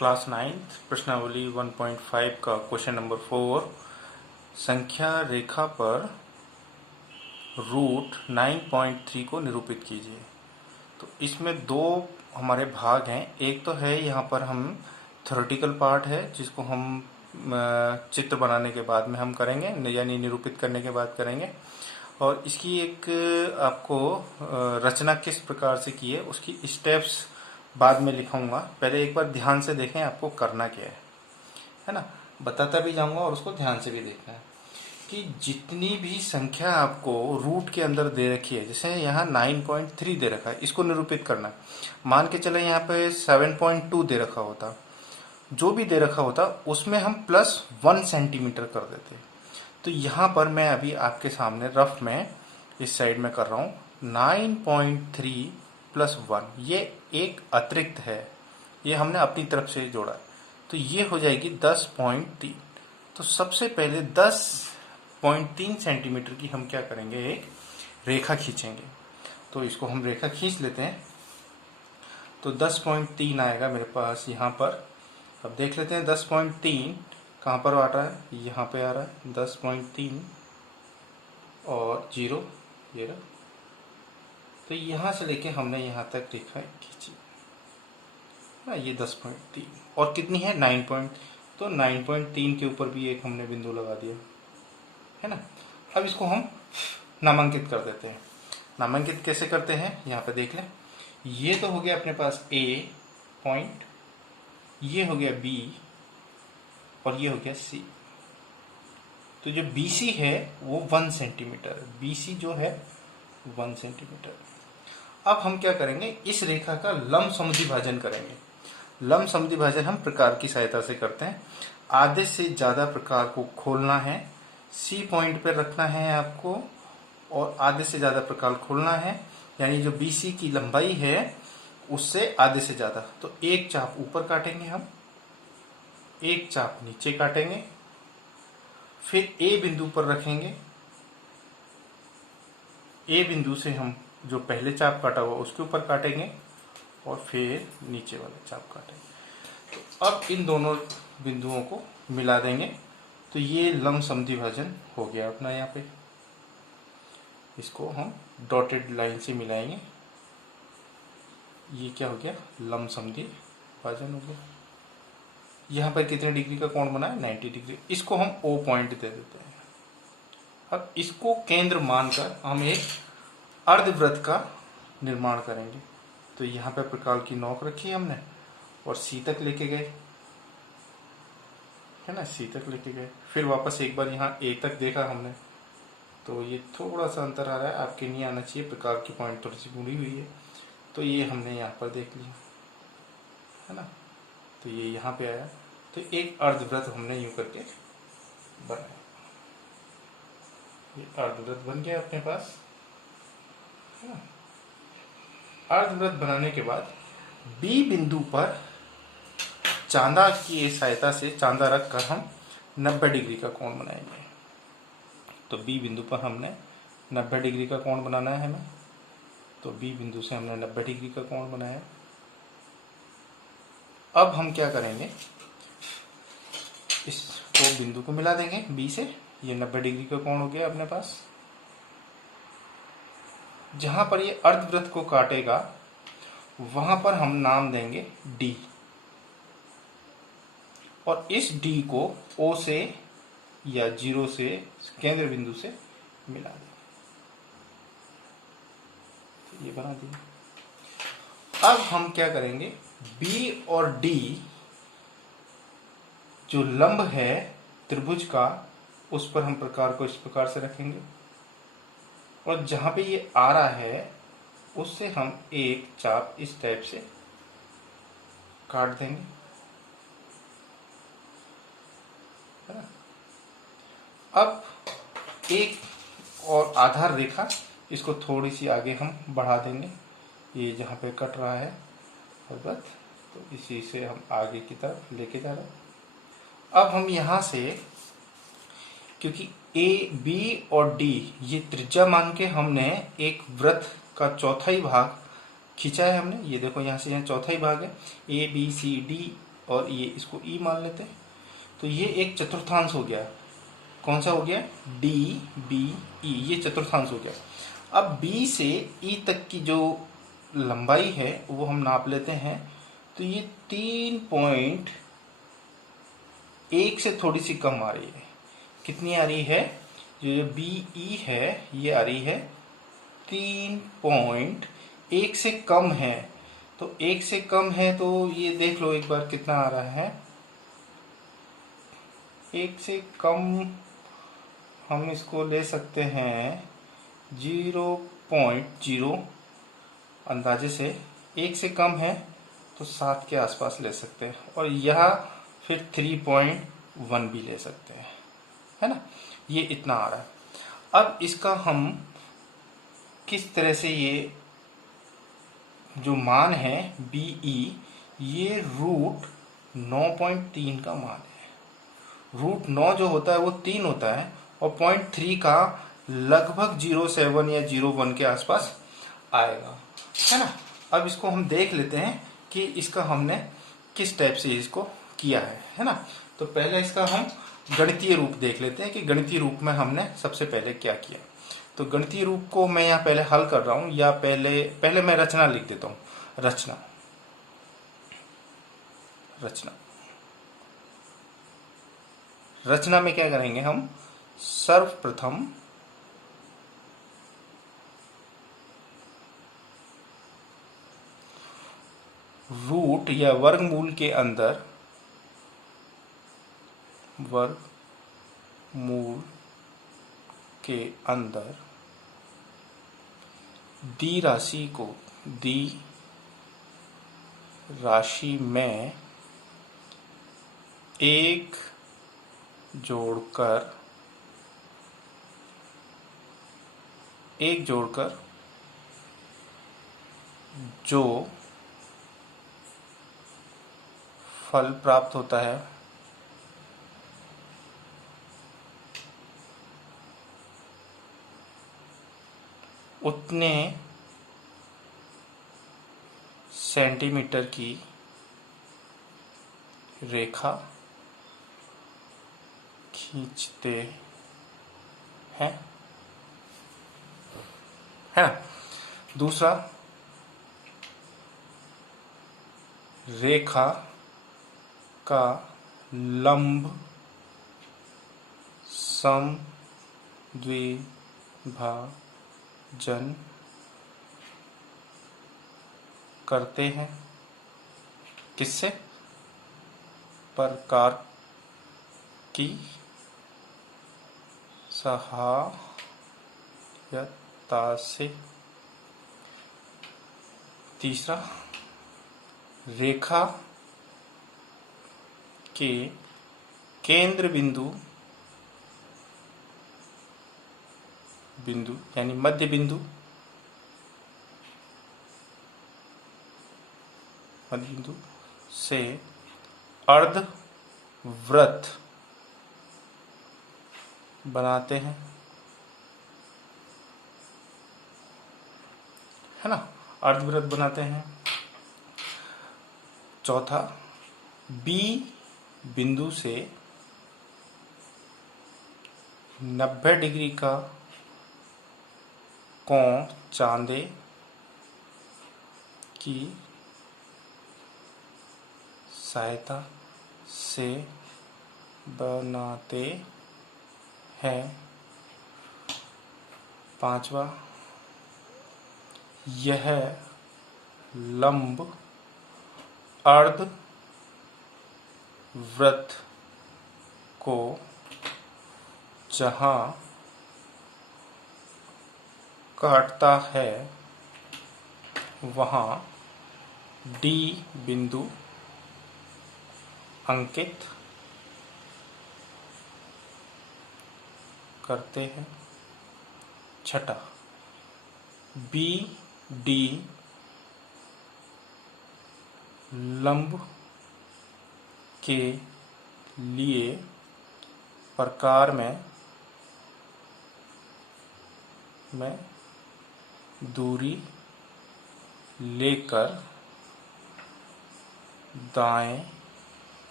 Class 9 प्रश्नावली 1.5 का question number 4 संख्या रेखा पर रूट 9.3 को निरूपित कीजिए। तो इसमें दो हमारे भाग हैं। एक तो है यहाँ पर हम थ्योरेटिकल पार्ट है जिसको हम चित्र बनाने के बाद में हम करेंगे, यानी निरूपित करने के बाद करेंगे। और इसकी एक आपको रचना किस प्रकार से की है उसकी स्टेप्स बाद में लिखाऊंगा। पहले एक बार ध्यान से देखें आपको करना क्या है ना। बताता भी जाऊंगा और उसको ध्यान से भी देखना है कि जितनी भी संख्या आपको रूट के अंदर दे रखी है, जैसे यहाँ 9.3 दे रखा है, इसको निरूपित करना है। मान के चले यहाँ पे 7.2 दे रखा होता, जो भी दे रखा होता उसमें हम +1 सेंटीमीटर कर देते। तो यहाँ पर मैं अभी आपके सामने रफ में इस साइड में कर रहा हूँ 9.3 + 1, ये एक अतिरिक्त है, ये हमने अपनी तरफ से जोड़ा। तो ये हो जाएगी 10.3। तो सबसे पहले 10.3 सेंटीमीटर की हम क्या करेंगे, एक रेखा खींचेंगे। तो इसको हम रेखा खींच लेते हैं। तो 10.3 आएगा मेरे पास यहाँ पर। अब देख लेते हैं 10.3 कहाँ पर आ रहा है, यहाँ पे आ रहा है 10.3 और 0 ये रहा। तो यहाँ से लेके हमने यहाँ तक रेखा खींची, ये 10.3 और कितनी है 9. तो 9.3 के ऊपर भी एक हमने बिंदु लगा दिया है ना। अब इसको हम नामांकित कर देते हैं। नामांकित कैसे करते हैं यहाँ पे देख लें। ये तो हो गया अपने पास A पॉइंट, ये हो गया B और ये हो गया C। तो जो BC है वो 1 सेंटीमीटर, BC जो है 1 सेंटीमीटर। अब हम क्या करेंगे, इस रेखा का लंब समुद्विभाजन करेंगे। लंब समुद्विभाजन हम प्रकार की सहायता से करते हैं। आधे से ज्यादा प्रकार को खोलना है, C पॉइंट पर रखना है आपको और आधे से ज्यादा प्रकार खोलना है, यानी जो BC की लंबाई है उससे आधे से ज्यादा। तो एक चाप ऊपर काटेंगे हम, एक चाप नीचे काटेंगे, फिर A बिंदु पर रखेंगे। A बिंदु से हम जो पहले चाप काटा हुआ उसके ऊपर काटेंगे और फिर नीचे वाले चाप काटेंगे। तो अब इन दोनों बिंदुओं को मिला देंगे। तो ये लंब समुद्विभाजन हो गया अपना। यहाँ पे इसको हम डॉटेड लाइन से मिलाएंगे। ये क्या हो गया, लंब समुद्विभाजन हो गया। यहाँ पर कितने डिग्री का कोण बना है, 90 डिग्री। इसको हम O पॉइंट दे देते हैं। अब इसको केंद्र मानकर हम एक अर्धवृत्त का निर्माण करेंगे। तो यहाँ पे प्रकार की नोक रखी हमने और C तक लेके गए, है ना, C तक लेके गए। फिर वापस एक बार यहाँ A तक देखा हमने, तो ये थोड़ा सा अंतर आ रहा है, आपके नहीं आना चाहिए, प्रकार की पॉइंट थोड़ी सी मुड़ी हुई है। तो ये हमने यहाँ पर देख लिया, है ना। तो ये यहाँ पे आया। तो एक अर्धवृत्त हमने यूं करके बनाया, ये अर्धवृत्त बन गया अपने पास। अर्धवृत्त बनाने के बाद B बिंदु पर चांदा की सहायता से चांदा रखकर हम 90 डिग्री का कोण बनाएंगे। तो B बिंदु पर हमने 90 डिग्री का कोण बनाना है हमें। तो B बिंदु से हमने 90 डिग्री का कोण बनाया। अब हम क्या करेंगे, इसको बिंदु को मिला देंगे B से। ये 90 डिग्री का कोण हो गया अपने पास। जहां पर ये अर्धवृत्त को काटेगा वहां पर हम नाम देंगे D, और इस D को O से या 0 से केंद्र बिंदु से मिला देंगे। तो ये बना दिया। अब हम क्या करेंगे, B और D जो लंब है त्रिभुज का, उस पर हम प्रकार को इस प्रकार से रखेंगे और जहां पे ये आ रहा है उससे हम एक चाप इस टाइप से काट देंगे, है ना। अब एक और आधार रेखा, इसको थोड़ी सी आगे हम बढ़ा देंगे, ये जहां पे कट रहा है पर्वत, तो इसी से हम आगे की तरफ लेके जा रहे हैं। अब हम यहां से, क्योंकि A, B और D ये त्रिज्या मान के हमने एक वृत्त का चौथाई भाग खींचा है हमने। ये देखो यहाँ से यहाँ चौथाई भाग है, A, B, C, D और ये इसको ई मान लेते हैं। तो ये एक चतुर्थांश हो गया। कौन सा हो गया? डी बी ई, ये चतुर्थांश हो गया। अब बी से ई तक की जो लंबाई है वो हम नाप लेते हैं। तो ये 3.1 से थोड़ी सी कम आ रही है। कितनी आ रही है? जो बी ई है ये आ रही है 3.1 से कम है। तो 1 से कम है तो ये देख लो एक बार कितना आ रहा है। 1 से कम हम इसको ले सकते हैं 0.0 अंदाजे से। 1 से कम है तो 7 के आसपास ले सकते हैं, और यह फिर 3.1 भी ले सकते हैं, है ना। ये इतना आ रहा है। अब इसका हम किस तरह से, ये जो मान है BE, ये रूट 9.3 का मान है। रूट 9 जो होता है वो 3 होता है, और 0.3 का लगभग 0.7 या 0.1 के आसपास आएगा, है ना। अब इसको हम देख लेते हैं कि इसका हमने किस टाइप से इसको किया है ना। तो पहले इसका हम गणितीय रूप देख लेते हैं कि गणितीय रूप में हमने सबसे पहले क्या किया। तो गणितीय रूप को मैं यहाँ पहले हल कर रहा हूँ, या पहले मैं रचना लिख देता हूँ। रचना रचना में क्या करेंगे हम? सर्वप्रथम रूट या वर्गमूल के अंदर, दी राशि में एक जोड़कर जो फल प्राप्त होता है उतने सेंटीमीटर की रेखा खींचते हैं, है ना। दूसरा, रेखा का लंब समद्विभाजन करते हैं। किससे? प्रकार की सहायता से। तीसरा, रेखा के केंद्र बिंदु यानी मध्य बिंदु से अर्धवृत्त बनाते हैं, है ना। अर्धवृत्त बनाते हैं। चौथा, B बिंदु से 90 डिग्री का कोण चांदे की सहायता से बनाते हैं। पांचवा, यह लंब अर्धवृत्त को जहां काटता है वहां D बिंदु अंकित करते हैं। छठा, BD लंब के लिए प्रकार में दूरी लेकर दाएं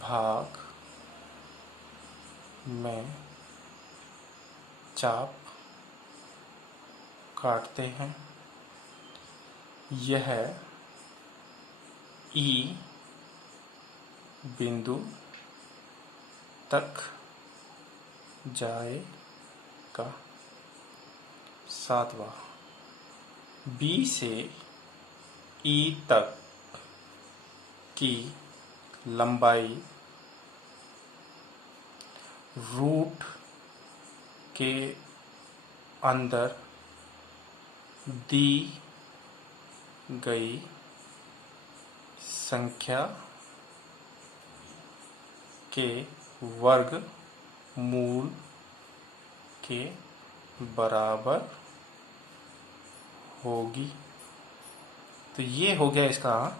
भाग में चाप काटते हैं। यह ई बिंदु तक जाएगा। 7वां, बी से ई तक की लंबाई रूट के अंदर दी गई संख्या के वर्गमूल के बराबर होगी। तो ये हो गया इसका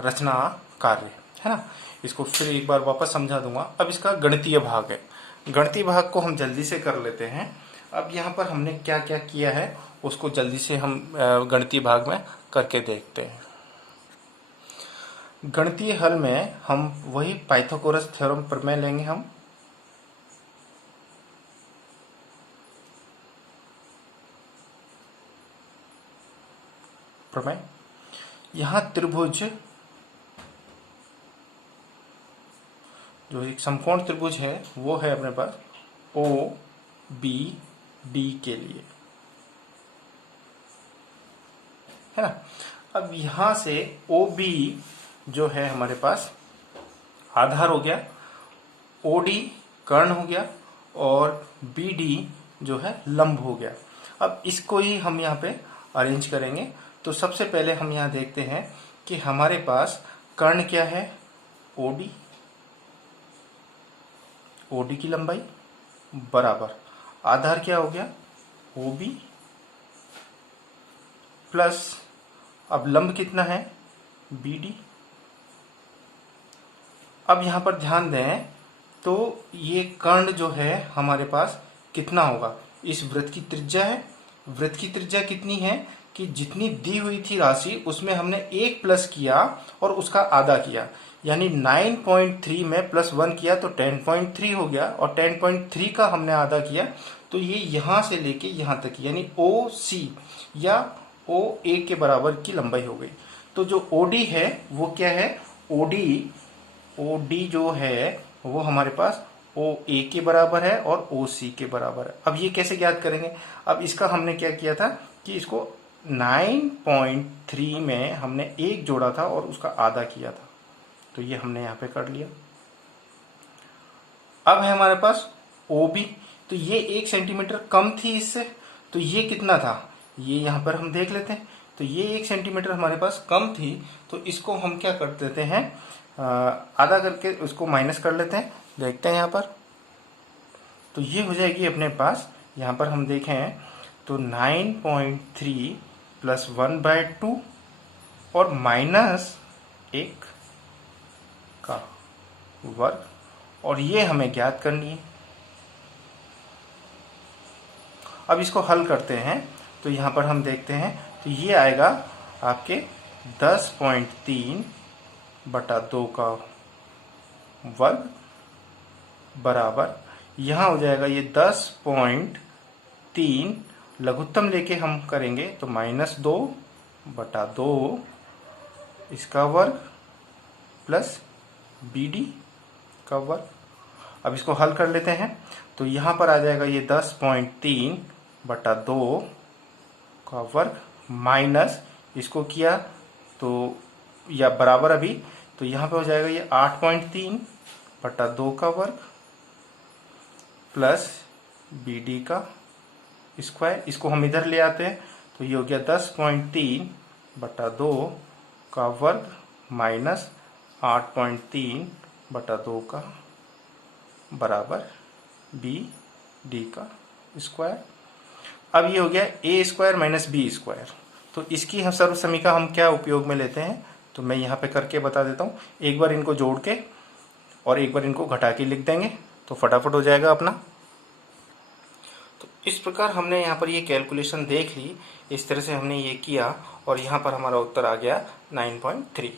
रचना कार्य, है ना। इसको फिर एक बार वापस समझा दूंगा। अब इसका गणितीय भाग है। गणितीय भाग को हम जल्दी से कर लेते हैं। अब यहाँ पर हमने क्या क्या किया है उसको जल्दी से हम गणितीय भाग में करके देखते हैं। गणितीय हल में हम वही पाइथागोरस थ्योरम प्रमेय लेंगे। हम प्रमेय, यहाँ त्रिभुज जो एक समकोण त्रिभुज है वो है अपने पास ओ बी डी के लिए, है ना। अब यहां से ओ बी जो है हमारे पास आधार हो गया, ओ डी कर्ण हो गया और बी डी जो है लंब हो गया। अब इसको ही हम यहाँ पे अरेंज करेंगे। तो सबसे पहले हम यहाँ देखते हैं कि हमारे पास कर्ण क्या है, ओडी, ओडी की लंबाई बराबर आधार क्या हो गया, ओबी प्लस अब लंब कितना है, बीडी। अब यहां पर ध्यान दें तो ये कर्ण जो है हमारे पास कितना होगा, इस वृत्त की त्रिज्या है। वृत्त की त्रिज्या कितनी है कि जितनी दी हुई थी राशि उसमें हमने एक प्लस किया और उसका आधा किया, यानी 9.3 में प्लस 1 किया तो 10.3 हो गया और 10.3 का हमने आधा किया तो ये यहां से लेके यहां तक यानी ओ सी या ओ ए के बराबर की लंबाई हो गई। तो जो ओडी है वो क्या है, ओडी, ओडी जो है वो हमारे पास ओ ए के बराबर है और ओ सी के बराबर है। अब ये कैसे ज्ञात करेंगे, अब इसका हमने क्या किया था कि इसको 9.3 में हमने एक जोड़ा था और उसका आधा किया था, तो ये हमने यहां पे कर लिया। अब है हमारे पास ओबी, तो ये 1 सेंटीमीटर कम थी इससे, तो ये कितना था ये यहां पर हम देख लेते हैं। तो ये 1 सेंटीमीटर हमारे पास कम थी, तो इसको हम क्या कर देते हैं, आधा करके उसको माइनस कर लेते हैं। देखते हैं यहाँ पर, तो ये हो जाएगी अपने पास, यहाँ पर हम देखें तो 9.3 प्लस 1/2 और माइनस 1 का वर्ग, और ये हमें ज्ञात करनी है। अब इसको हल करते हैं तो यहाँ पर हम देखते हैं तो ये आएगा आपके 10.3/2 का वर्ग बराबर, यहाँ हो जाएगा ये 10.3 लघुत्तम लेके हम करेंगे तो -2/2 इसका वर्ग प्लस BD का वर्ग। अब इसको हल कर लेते हैं तो यहाँ पर आ जाएगा ये 10.3/2 का वर्ग माइनस इसको किया तो या बराबर अभी, तो यहाँ पे हो जाएगा ये 8.3/2 का वर्ग प्लस BD का स्क्वायर। इसको हम इधर ले आते हैं तो ये हो गया 10.3/2 का वर्ग माइनस 8.3/2 का बराबर BD का स्क्वायर। अब ये हो गया ए स्क्वायर माइनस बी स्क्वायर। तो इसकी हम सर्व समीकरण हम क्या उपयोग में लेते हैं तो मैं यहाँ पे करके बता देता हूँ। एक बार इनको जोड़ के और एक बार इनको घटा के लिख देंगे तो फटाफट हो जाएगा अपना। तो इस प्रकार हमने यहाँ पर ये कैलकुलेशन देख ली, इस तरह से हमने ये किया और यहाँ पर हमारा उत्तर आ गया 9.3।